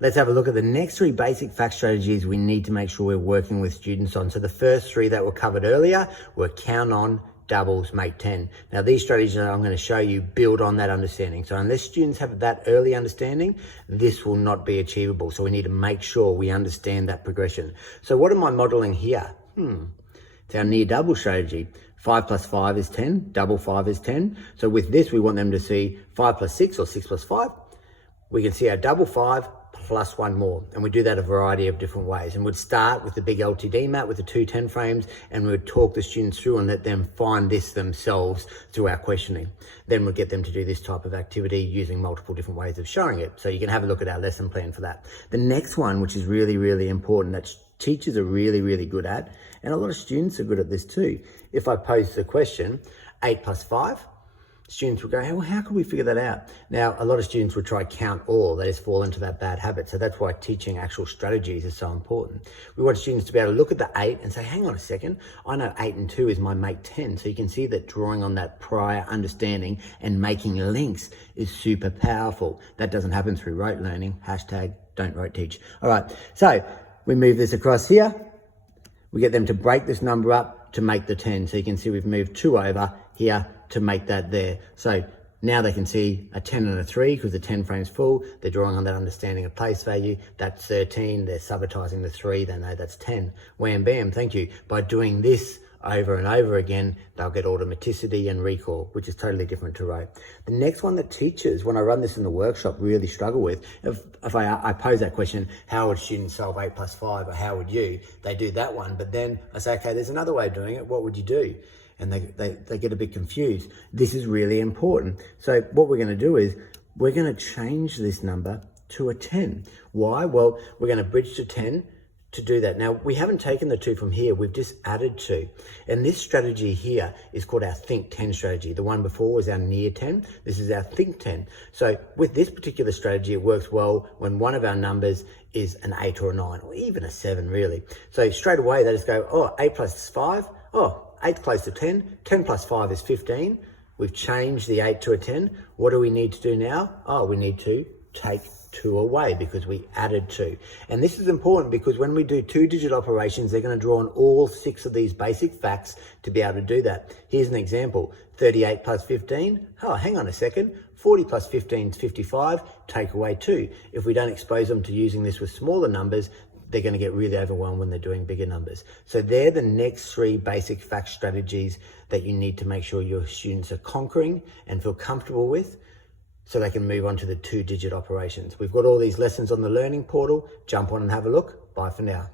Let's have a look at the next three basic fact strategies we need to make sure we're working with students on. So the first three that were covered earlier were count on, doubles, make 10. Now these strategies that I'm going to show you build on that understanding. So unless students have that early understanding, this will not be achievable. So we need to make sure we understand that progression. So what am I modeling here? It's our near double strategy. 5 plus 5 is 10, double 5 is 10. So with this, we want them to see 5 plus 6 or 6 plus 5. We can see our double 5 plus one more. And we do that a variety of different ways. And we'd start with the big LTD mat with the 2 10 frames, and we would talk the students through and let them find this themselves through our questioning. Then we'd get them to do this type of activity using multiple different ways of showing it. So you can have a look at our lesson plan for that. The next one, which is really, really important, that teachers are really, really good at, and a lot of students are good at this too. If I pose the question, 8 plus 5, students will go, well, how can we figure that out? Now, a lot of students would try count all. They just fall into that bad habit. So that's why teaching actual strategies is so important. We want students to be able to look at the 8 and say, hang on a second, I know 8 and 2 is my make 10. So you can see that drawing on that prior understanding and making links is super powerful. That doesn't happen through rote learning. Hashtag don't rote teach. All right, so we move this across here. We get them to break this number up to make the 10. So you can see we've moved 2 over here to make that there. So now they can see a 10 and a 3 because the 10 frame's full. They're drawing on that understanding of place value. That's 13. They're sabotaging the 3. They know that's 10. Wham, bam, thank you. By doing this over and over again, they'll get automaticity and recall, which is totally different to rote. The next one that teachers, when I run this in the workshop, really struggle with, if I pose that question, how would students solve 8 plus 5, or how would you? They do that one, but then I say, okay, there's another way of doing it. What would you do? And they get a bit confused. This is really important. So what we're going to do is we're going to change this number to a 10. Why? Well, we're going to bridge to 10 to do that. Now, we haven't taken the 2 from here. We've just added 2. And this strategy here is called our think 10 strategy. The one before was our near 10. This is our think 10. So with this particular strategy, it works well when one of our numbers is an 8 or a 9, or even a 7, really. So straight away, they just go, oh, 8 plus 5, oh, 8's close to 10. 10 plus 5 is 15. We've changed the 8 to a 10. What do we need to do now? Oh, we need to take 2 away because we added 2. And this is important because when we do 2-digit operations, they're going to draw on all 6 of these basic facts to be able to do that. Here's an example. 38 plus 15. Oh, hang on a second. 40 plus 15 is 55. Take away 2. If we don't expose them to using this with smaller numbers, they're going to get really overwhelmed when they're doing bigger numbers. So they're the next 3 basic fact strategies that you need to make sure your students are conquering and feel comfortable with so they can move on to the 2-digit operations. We've got all these lessons on the learning portal. Jump on and have a look. Bye for now.